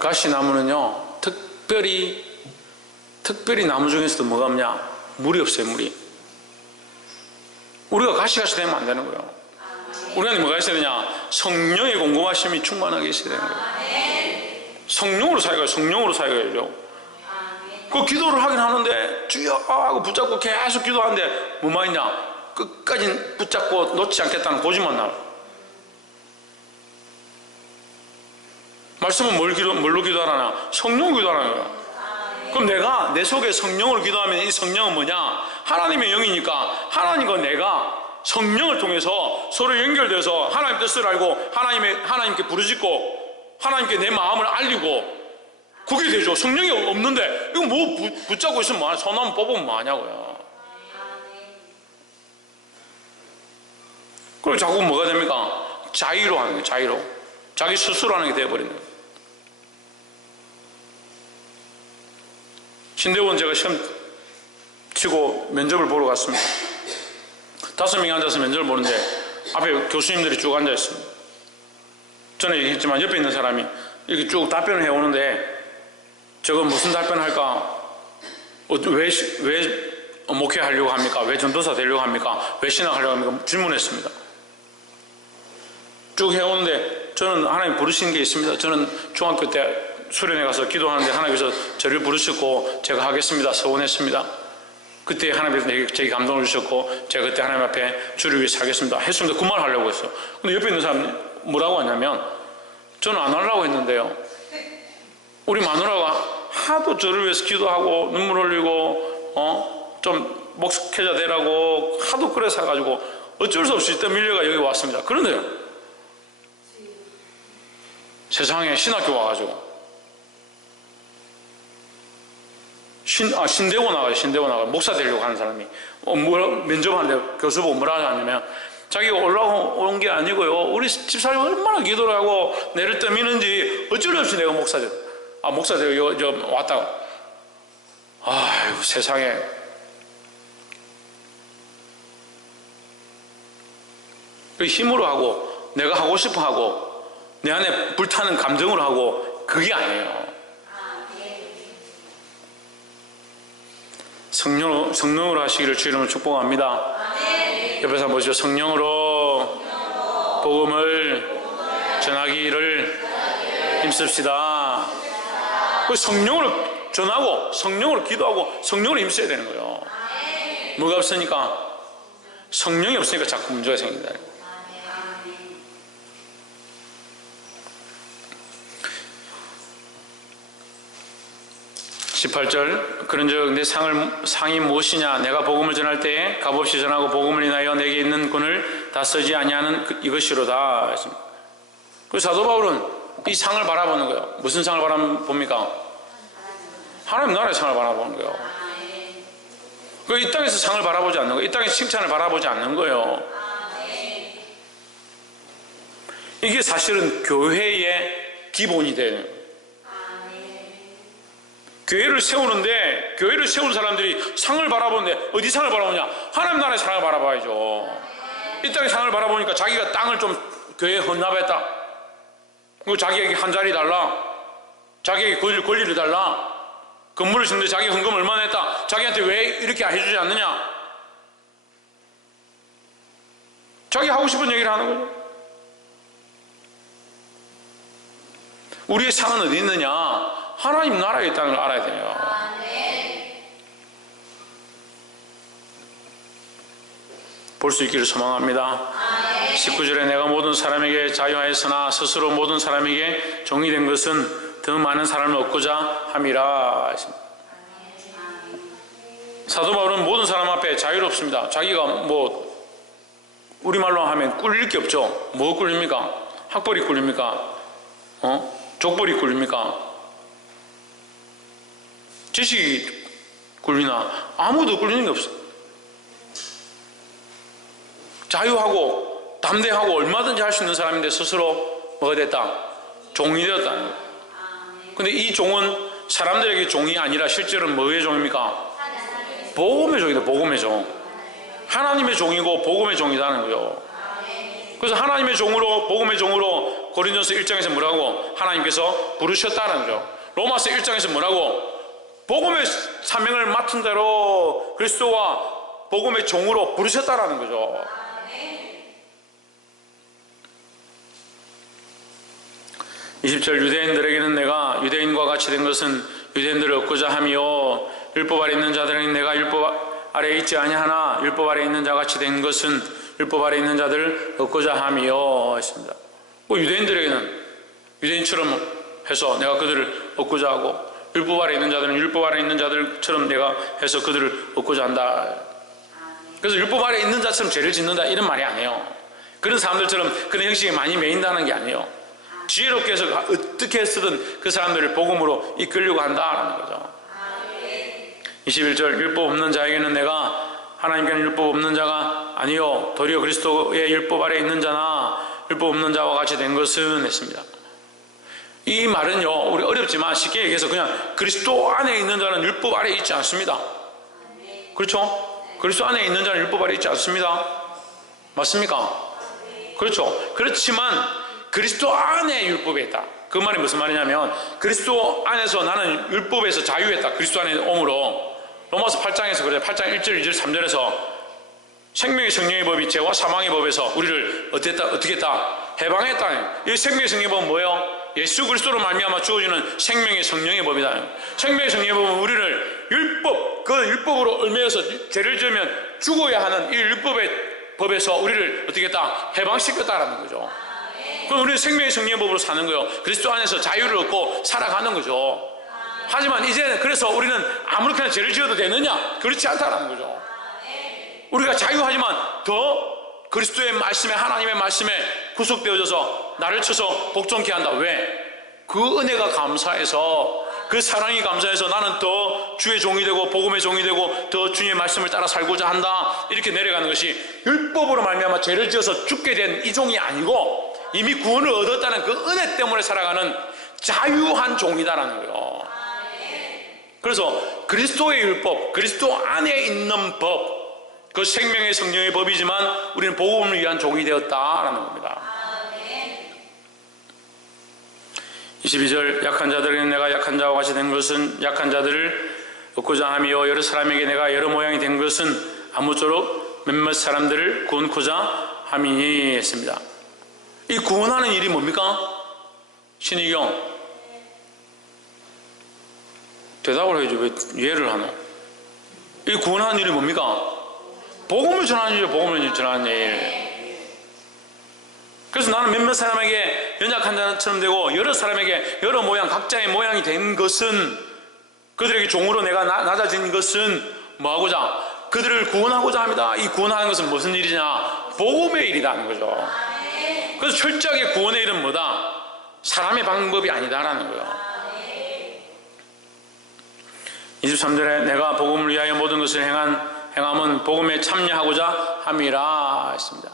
가시나무는요 특별히 나무 중에서도 뭐가 없냐? 물이 없어요. 물이. 우리가 가시같이 되면 안 되는 거예요. 우리한테 뭐가 있어야 되냐? 성령의 공급하심이 충만하게 있어야 되는 거예요. 성령으로 살아가요. 성령으로 살아가야죠. 그 기도를 하긴 하는데 주여 하고 붙잡고 계속 기도하는데 뭐만 있냐? 끝까지 붙잡고 놓지 않겠다는 고집만 나요. 말씀은 뭘로 기도하라냐? 성령으로 기도하라는 거예요. 그럼 내가 내 속에 성령으로 기도하면 이 성령은 뭐냐? 하나님의 영이니까 하나님과 내가 성령을 통해서 서로 연결돼서 하나님 뜻을 알고 하나님께 부르짖고 하나님께 내 마음을 알리고 그게 되죠. 성령이 없는데 이거 뭐 붙잡고 있으면 뭐하냐? 손 한번 뽑으면 뭐하냐고요. 그리고 자꾸 뭐가 됩니까? 자의로 하는 거예요. 자의로. 자기 스스로 하는 게 되어버리는 거예요. 신대원 제가 시험 치고 면접을 보러 갔습니다. 5명이 앉아서 면접을 보는데 앞에 교수님들이 쭉 앉아 있습니다. 저는 얘기했지만 옆에 있는 사람이 이렇게 쭉 답변을 해오는데 저거 무슨 답변을 할까? 왜 목회하려고 합니까? 왜 전도사 되려고 합니까? 왜 신학하려고 합니까? 질문했습니다. 쭉 해오는데 저는 하나님 부르신 게 있습니다. 저는 중학교 때 수련회 가서 기도하는데 하나님께서 저를 부르셨고 제가 하겠습니다. 서원했습니다. 그때 하나님께서 제게 감동을 주셨고 제가 그때 하나님 앞에 주를 위해서 하겠습니다. 했습니다. 그 말을 하려고 했어요. 근데 옆에 있는 사람이 뭐라고 하냐면 저는 안 하려고 했는데요. 우리 마누라가 하도 저를 위해서 기도하고 눈물 흘리고 좀 목회자 되라고 하도 그래서 해가지고 어쩔 수 없이 일단 밀려가 여기 왔습니다. 그런데요. 세상에 신학교 와가지고 신대고 나가요. 신대고 나가요. 목사 되려고 하는 사람이 면접하는데 교수 보고 뭐라 하냐면 자기가 올라온 게 아니고요. 우리 집사람이 얼마나 기도를 하고 내를 떠미는지 어쩔 수 없이 내가 목사들 왔다고. 아이고 세상에. 그 힘으로 하고 내가 하고 싶어 하고 내 안에 불타는 감정으로 하고 그게 아니에요. 성령으로 하시기를 주 이름으로 축복합니다. 옆에서 한번 보시죠. 성령으로 복음을 전하기를 힘씁시다. 성령으로 전하고 성령으로 기도하고 성령으로 힘써야 되는 거예요. 뭐가 없으니까? 성령이 없으니까 자꾸 문제가 생긴다. 18절 그런즉 내 상이 무엇이냐? 내가 복음을 전할 때에 값없이 전하고 복음을 인하여 내게 있는 권을 다 쓰지 아니하는 이것이로다. 그 사도 바울은 이 상을 바라보는 거예요. 무슨 상을 바라봅니까? 하나님 나라의 상을 바라보는 거예요. 이 땅에서 상을 바라보지 않는 거예요. 이 땅에서 칭찬을 바라보지 않는 거예요. 이게 사실은 교회의 기본이 되는 거예요. 교회를 세우는데 교회를 세운 사람들이 상을 바라보는데 어디 상을 바라보냐? 하나님 나라의 상을 바라봐야죠. 이 땅의 상을 바라보니까 자기가 땅을 좀 교회에 헌납했다. 그리고 자기에게 한 자리 달라. 자기에게 권리를 달라. 건물을 짓는데 자기 헌금 얼마나 했다. 자기한테 왜 이렇게 해주지 않느냐? 자기 하고 싶은 얘기를 하는 거죠. 우리의 상은 어디 있느냐? 하나님 나라에 있다는 걸 알아야 돼요. 볼 수 있기를 소망합니다. 19절에 내가 모든 사람에게 자유하였으나 스스로 모든 사람에게 종이 된 것은 더 많은 사람을 얻고자 함이라. 사도 바울은 모든 사람 앞에 자유롭습니다. 자기가 우리말로 하면 꿀릴 게 없죠. 뭐 꿀립니까? 학벌이 꿀립니까? 족벌이 꿀립니까? 지식이 꿀리나? 아무도 꿀리는 게 없어. 자유하고 담대하고 얼마든지 할 수 있는 사람인데 스스로 뭐가 됐다? 종이 되었다는 거예요. 근데 이 종은 사람들에게 종이 아니라 실제로는 뭐의 종입니까? 복음의 종이다. 복음의 종. 하나님의 종이고 복음의 종이라는 거예요. 그래서 하나님의 종으로 복음의 종으로 고린도서 1장에서 뭐라고? 하나님께서 부르셨다는 거죠. 로마서 1장에서 뭐라고? 복음의 사명을 맡은 대로 그리스도와 복음의 종으로 부르셨다라는 거죠. 20절 유대인들에게는 내가 유대인과 같이 된 것은 유대인들을 얻고자 함이요 율법 아래 있는 자들에게는 내가 율법 아래 있지 아니하나 율법 아래 있는 자 같이 된 것은 율법 아래 있는 자들을 얻고자 함이요 했습니다. 유대인들에게는 유대인처럼 해서 내가 그들을 얻고자 하고 율법 아래 있는 자들은 율법 아래 있는 자들처럼 내가 해서 그들을 얻고자 한다. 그래서 율법 아래 있는 자처럼 죄를 짓는다 이런 말이 아니에요. 그런 사람들처럼 그런 형식이 많이 매인다는 게 아니에요. 지혜롭게 해서 어떻게 쓰든 그 사람들을 복음으로 이끌려고 한다라는 거죠. 21절 율법 없는 자에게는 내가 하나님께는 율법 없는 자가 아니요 도리어 그리스도의 율법 아래 있는 자나 율법 없는 자와 같이 된 것은 했습니다. 이 말은요 우리 어렵지만 쉽게 얘기해서 그냥 그리스도 안에 있는 자는 율법 아래 있지 않습니다. 그렇죠? 그리스도 안에 있는 자는 율법 아래 있지 않습니다. 맞습니까? 그렇죠. 그렇지만 그리스도 안에 율법에 있다. 그 말이 무슨 말이냐면 그리스도 안에서 나는 율법에서 자유했다. 그리스도 안에 오므로 로마서 8장에서 그래요. 8장 1절 2절 3절에서 생명의 성령의 법이 죄와 사망의 법에서 우리를 어떻게 했다? 해방했다. 이 생명의 성령의 법은 뭐예요? 예수 그리스도로 말미암아 주어지는 생명의 성령의 법이다. 생명의 성령의 법은 우리를 그 율법으로 얽매여서 죄를 지으면 죽어야 하는 이 율법의 법에서 우리를 어떻게 했다? 해방시켰다라는 거죠. 그럼 우리는 생명의 성령의 법으로 사는 거예요. 그리스도 안에서 자유를 얻고 살아가는 거죠. 하지만 이제는 그래서 우리는 아무렇게나 죄를 지어도 되느냐? 그렇지 않다라는 거죠. 우리가 자유하지만 더 그리스도의 말씀에 하나님의 말씀에 구속되어져서 나를 쳐서 복종케 한다. 왜? 그 은혜가 감사해서 그 사랑이 감사해서 나는 더 주의 종이 되고 복음의 종이 되고 더 주님의 말씀을 따라 살고자 한다, 이렇게 내려가는 것이 율법으로 말미암아 죄를 지어서 죽게 된 이 종이 아니고 이미 구원을 얻었다는 그 은혜 때문에 살아가는 자유한 종이다라는 거예요. 그래서 그리스도의 율법, 그리스도 안에 있는 법, 그 생명의 성령의 법이지만 우리는 복음을 위한 종이 되었다라는 겁니다. 22절, 약한 자들에게 내가 약한 자와 같이 된 것은 약한 자들을 얻고자 함이요 여러 사람에게 내가 여러 모양이 된 것은 아무쪼록 몇몇 사람들을 구원코자 함이니 했습니다. 이 구원하는 일이 뭡니까? 신의경 대답을 해야지 왜 이해를 하노? 이 구원하는 일이 뭡니까? 복음을 전하는 일이에요. 복음을 전하는 일. 그래서 나는 몇몇 사람에게 연약한 자처럼 되고 여러 사람에게 여러 모양, 각자의 모양이 된 것은, 그들에게 종으로 내가 낮아진 것은 뭐하고자? 그들을 구원하고자 합니다. 이 구원하는 것은 무슨 일이냐? 복음의 일이라는 거죠. 그래서 철저하게 구원의 일은 뭐다? 사람의 방법이 아니다라는 거예요. 23절에 내가 복음을 위하여 모든 것을 행함은 복음에 참여하고자 함이라 했습니다.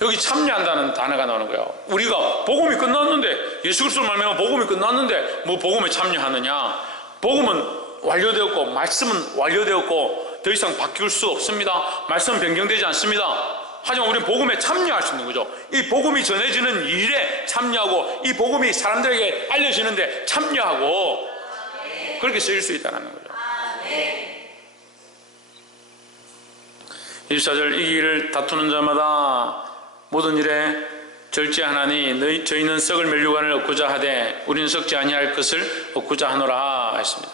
여기 참여한다는 단어가 나오는 거예요. 우리가 복음이 끝났는데, 예수 그리스도를 말미암아 복음이 끝났는데 뭐 복음에 참여하느냐? 복음은 완료되었고 말씀은 완료되었고 더 이상 바뀔 수 없습니다. 말씀은 변경되지 않습니다. 하지만 우리는 복음에 참여할 수 있는 거죠. 이 복음이 전해지는 일에 참여하고 이 복음이 사람들에게 알려지는데 참여하고 그렇게 쓰일 수 있다는 거죠. 24절, 이 길을 다투는 자마다 모든 일에 절제하나니 저희는 썩을 멸류관을 얻고자 하되 우리는 썩지 아니할 것을 얻고자 하노라 했습니다.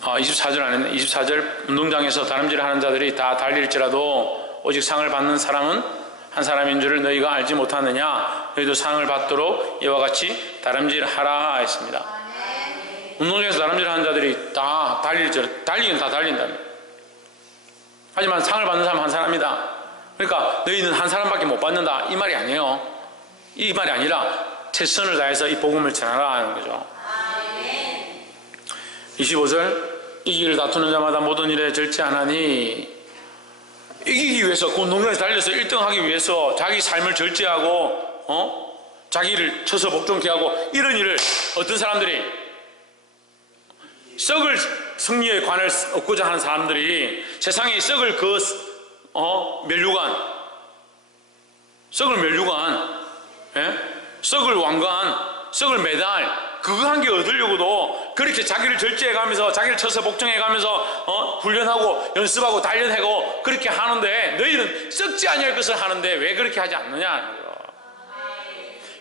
24절 안 했네. 24절, 운동장에서 다름질을 하는 자들이 다 달릴지라도 오직 상을 받는 사람은 한 사람인 줄을 너희가 알지 못하느냐? 너희도 상을 받도록 이와 같이 다름질하라 했습니다. 운동장에서 다름질하는 자들이 다 달리긴 다 달린다. 하지만 상을 받는 사람 한 사람이다. 그러니까 너희는 한 사람밖에 못 받는다, 이 말이 아니에요. 이 말이 아니라 최선을 다해서 이 복음을 전하라 하는 거죠. 25절, 이기기를 다투는 자마다 모든 일에 절제하나니, 이기기 위해서, 그 운동장에서 달려서 1등 하기 위해서 자기 삶을 절제하고 자기를 쳐서 복종케 하고, 이런 일을 어떤 사람들이, 썩을 승리의 관을 얻고자 하는 사람들이 세상에 썩을 그 멸류관, 썩을 왕관, 썩을 메달, 그거 한 개 얻으려고도 그렇게 자기를 절제해가면서 자기를 쳐서 복종해가면서 훈련하고 연습하고 단련하고 그렇게 하는데, 너희는 썩지 아니할 것을 하는데 왜 그렇게 하지 않느냐.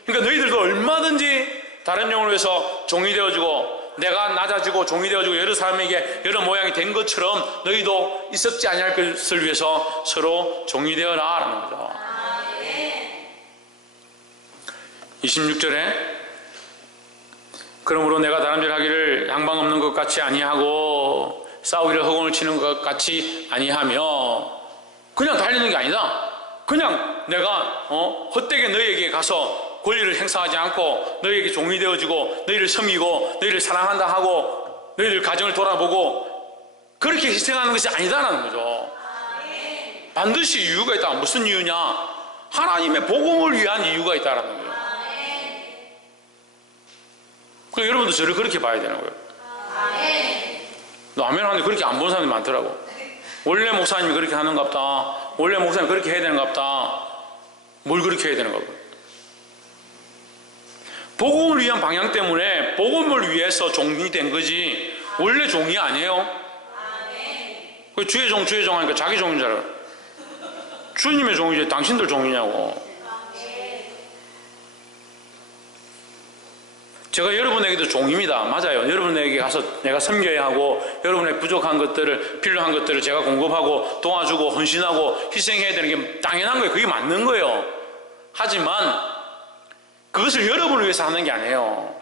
그러니까 너희들도 얼마든지 다른 영을 위해서 종이 되어주고, 내가 낮아지고 종이 되어주고 여러 사람에게 여러 모양이 된 것처럼 너희도 이 썩지 아니할 것을 위해서 서로 종이 되어라 라는 거죠. 26절에 그러므로 내가 다름질하기를 양방 없는 것 같이 아니하고 싸우기를 허공을 치는 것 같이 아니하며, 그냥 달리는 게 아니다. 그냥 내가 헛되게 너희에게 가서 권리를 행사하지 않고 너희에게 종이 되어주고 너희를 섬기고 너희를 사랑한다 하고 너희들 가정을 돌아보고 그렇게 희생하는 것이 아니다라는 거죠. 반드시 이유가 있다. 무슨 이유냐? 하나님의 복음을 위한 이유가 있다라는 거예요. 그러니까 여러분도 저를 그렇게 봐야 되는 거예요. 너 아멘 하는데 그렇게 안 보는 사람이 많더라고. 원래 목사님이 그렇게 하는갑다. 원래 목사님이 그렇게 해야 되는갑다. 뭘 그렇게 해야 되는가? 복음을 위한 방향 때문에 복음을 위해서 종이 된 거지 원래 종이 아니에요. 주의 종 하니까 자기 종인 줄 알아요. 주님의 종이지 당신들 종이냐고. 제가 여러분에게도 종입니다. 맞아요. 여러분에게 가서 내가 섬겨야 하고 여러분의 부족한 것들을, 필요한 것들을 제가 공급하고 도와주고 헌신하고 희생해야 되는 게 당연한 거예요. 그게 맞는 거예요. 하지만 그것을 여러분을 위해서 하는 게 아니에요.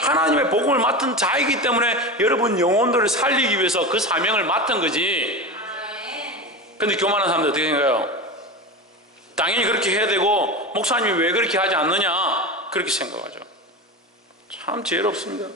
하나님의 복음을 맡은 자이기 때문에 여러분 영혼들을 살리기 위해서 그 사명을 맡은 거지. 근데 교만한 사람들 어떻게 생각해요? 당연히 그렇게 해야 되고 목사님이 왜 그렇게 하지 않느냐 그렇게 생각하죠. 참 지혜롭습니다.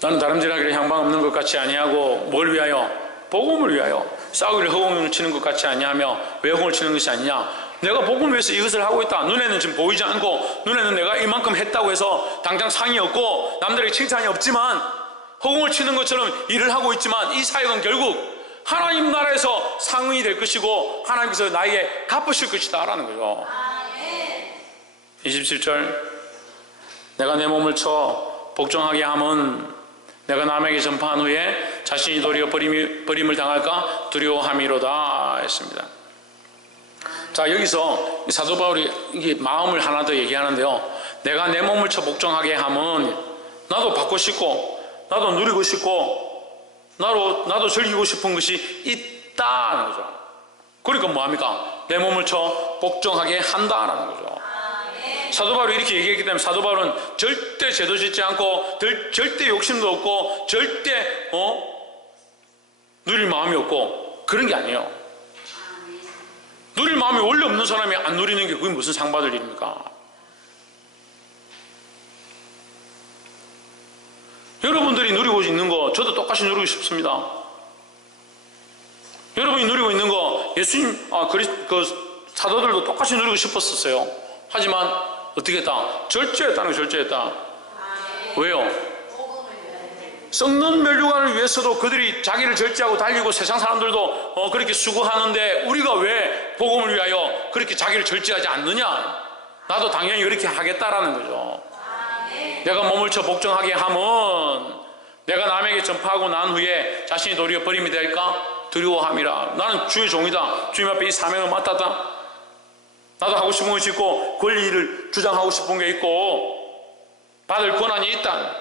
나는 다름질하기를 향방 없는 것 같이 아니하고 뭘 위하여? 복음을 위하여 싸우기를 허공을 치는 것 같이 아니하며 왜 허공을 치는 것이 아니냐? 내가 복음을 위해서 이것을 하고 있다. 눈에는 지금 보이지 않고 눈에는 내가 이만큼 했다고 해서 당장 상이 없고 남들에게 칭찬이 없지만 허공을 치는 것처럼 일을 하고 있지만 이 사역은 결국 하나님 나라에서 상응이 될 것이고 하나님께서 나에게 갚으실 것이다 라는 거죠. 27절 내가 내 몸을 쳐 복종하게 함은 내가 남에게 전파한 후에 자신이 도리어 버림을 당할까 두려워함이로다 했습니다. 자, 여기서 사도 바울이 이게 마음을 하나 더 얘기하는데요. 내가 내 몸을 쳐 복종하게 함은 나도 받고 싶고 나도 누리고 싶고 나도 즐기고 싶은 것이 있다는 거죠. 그러니까 뭐합니까? 내 몸을 쳐 복종하게 한다라는 거죠. 사도 바울이 이렇게 얘기했기 때문에 사도 바울은 절대 죄도 짓지 않고 절대 욕심도 없고 절대 누릴 마음이 없고 그런 게 아니에요. 누릴 마음이 원래 없는 사람이 안 누리는 게 그게 무슨 상 받을 일입니까? 여러분들이 누리고 있는 거 저도 똑같이 누리고 싶습니다. 여러분이 누리고 있는 거 예수님 그 사도들도 똑같이 누리고 싶었었어요. 하지만 어떻게 했다? 절제했다는 거 절제했다. 왜요? 썩는 멸류관을 위해서도 그들이 자기를 절제하고 달리고 세상 사람들도 그렇게 수고하는데 우리가 왜 복음을 위하여 그렇게 자기를 절제하지 않느냐? 나도 당연히 그렇게 하겠다라는 거죠. 내가 몸을 쳐 복종하게 함은 내가 남에게 전파하고 난 후에 자신이 도리어 버림이 될까 두려워함이라. 나는 주의 종이다. 주님 앞에 이 사명을 맡았다. 나도 하고 싶은 것이 있고 권리를 주장하고 싶은 게 있고 받을 권한이 있다.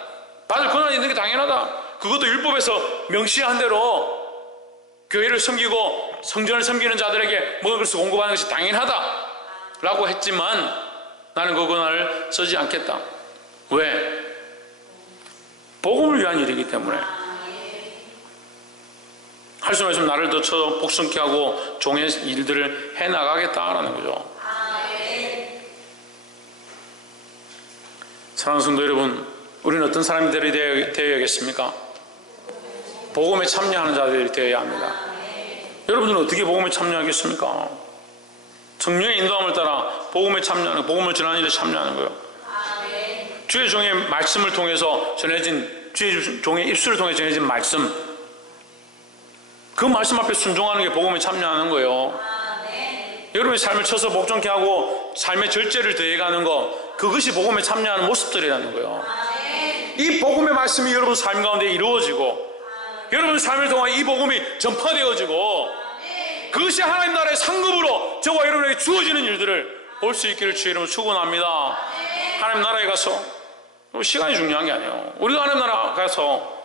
받을 권한이 있는 게 당연하다. 그것도 율법에서 명시한 대로 교회를 섬기고 성전을 섬기는 자들에게 먹을 것을 공급하는 것이 당연하다 라고 했지만 나는 그 권한을 쓰지 않겠다. 왜? 복음을 위한 일이기 때문에. 할 수는 없으면 나를 더 쳐 복성케 하고 종의 일들을 해나가겠다라는 거죠. 사랑하는 성도 여러분, 우리는 어떤 사람들이 되어야겠습니까? 복음에 참여하는 자들이 되어야 합니다. 여러분들은 어떻게 복음에 참여하겠습니까? 성령의 인도함을 따라 복음에 참여하는, 복음을 전하는 일에 참여하는 거예요. 주의 종의 말씀을 통해서 전해진, 주의 종의 입술을 통해 전해진 말씀, 그 말씀 앞에 순종하는 게 복음에 참여하는 거예요. 여러분의 삶을 쳐서 복종케 하고 삶의 절제를 더해가는 것, 그것이 복음에 참여하는 모습들이라는 거예요. 이 복음의 말씀이 여러분 삶 가운데 이루어지고 여러분 삶을 통해 이 복음이 전파되어지고 그것이 하나님 나라의 상급으로 저와 여러분에게 주어지는 일들을 볼 수 있기를 주의 이름으로 축원합니다. 하나님 나라에 가서 시간이 중요한 게 아니에요. 우리가 하나님 나라 가서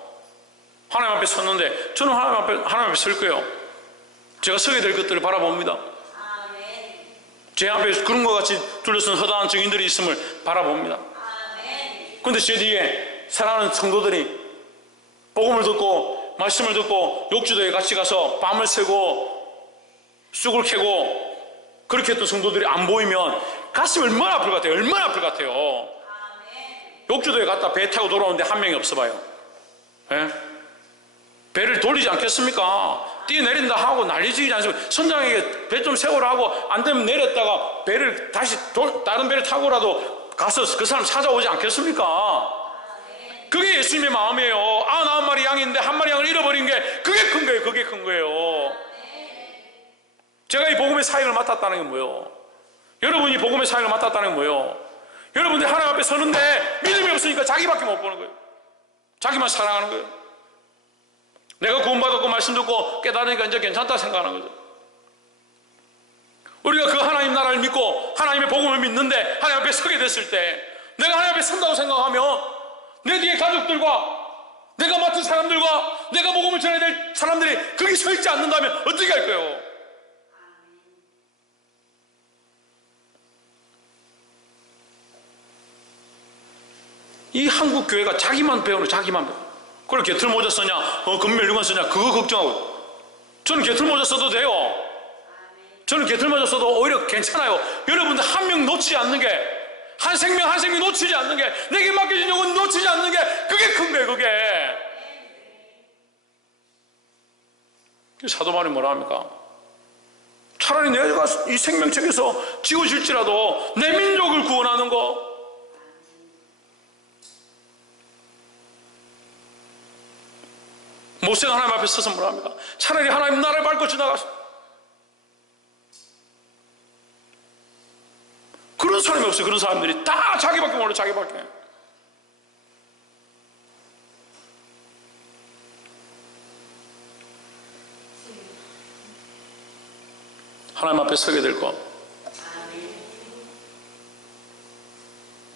하나님 앞에 섰는데 저는 하나님 앞에 설 거예요. 제가 서게 될 것들을 바라봅니다. 제 앞에 그런 것 같이 둘러쓴 허다한 증인들이 있음을 바라봅니다. 그런데 제 뒤에 사랑하는 성도들이 복음을 듣고 말씀을 듣고 욕주도에 같이 가서 밤을 새고 쑥을 캐고 그렇게 했던 성도들이 안 보이면 가슴이 얼마나 아플 것 같아요. 얼마나 아플 것 같아요. 욕주도에 갔다 배 타고 돌아오는데 한 명이 없어 봐요. 예? 배를 돌리지 않겠습니까? 뛰어내린다 하고 난리지기 않습니까? 선장에게 배 좀 세우라 하고 안 되면 내렸다가 배를 다시 다른 배를 타고라도 가서 그 사람 찾아오지 않겠습니까? 그게 예수님의 마음이에요. 99마리 양이 있는데 한 마리 양을 잃어버린 게 그게 큰 거예요. 그게 큰 거예요. 제가 이 복음의 사역을 맡았다는 게 뭐예요? 여러분이 복음의 사역을 맡았다는 게 뭐예요? 여러분들이 하나님 앞에 서는데 믿음이 없으니까 자기밖에 못 보는 거예요. 자기만 사랑하는 거예요. 내가 구원받았고 말씀 듣고 깨달으니까 이제 괜찮다 생각하는 거죠. 우리가 그 하나님 나라를 믿고 하나님의 복음을 믿는데 하나님 앞에 서게 됐을 때 내가 하나님 앞에 선다고 생각하면 내 뒤에 가족들과 내가 맡은 사람들과 내가 복음을 전해야 될 사람들이 거기 서 있지 않는다면 어떻게 할 거예요? 이 한국 교회가 자기만 배우는 자기만 배우는 그걸 곁을 모자 쓰냐 금멸류관 쓰냐 그거 걱정하고 저는 개털모자 써도 돼요. 저는 개털모자 써도 오히려 괜찮아요. 여러분들 한 명 놓치지 않는 게, 한 생명 한 생명 놓치지 않는 게, 내게 맡겨진 영혼 놓치지 않는 게, 그게 큰 거예요. 그게. 사도 바울이 뭐라 합니까? 차라리 내가 이 생명책에서 지워질지라도 내 민족을 구원하는 거. 모세가 하나님 앞에 서서 뭐라 합니까? 차라리 하나님 나라를 밟고 지나가서. 그런 사람이 없어요. 그런 사람들이 다 자기밖에 몰라. 자기밖에. 하나님 앞에 서게 될 것,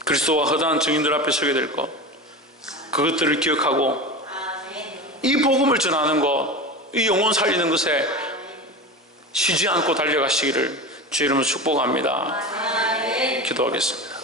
그리스도와 허다한 증인들 앞에 서게 될 것, 그것들을 기억하고 이 복음을 전하는 것, 이 영혼 살리는 것에 쉬지 않고 달려가시기를 주의 이름으로 축복합니다. 기도하겠습니다.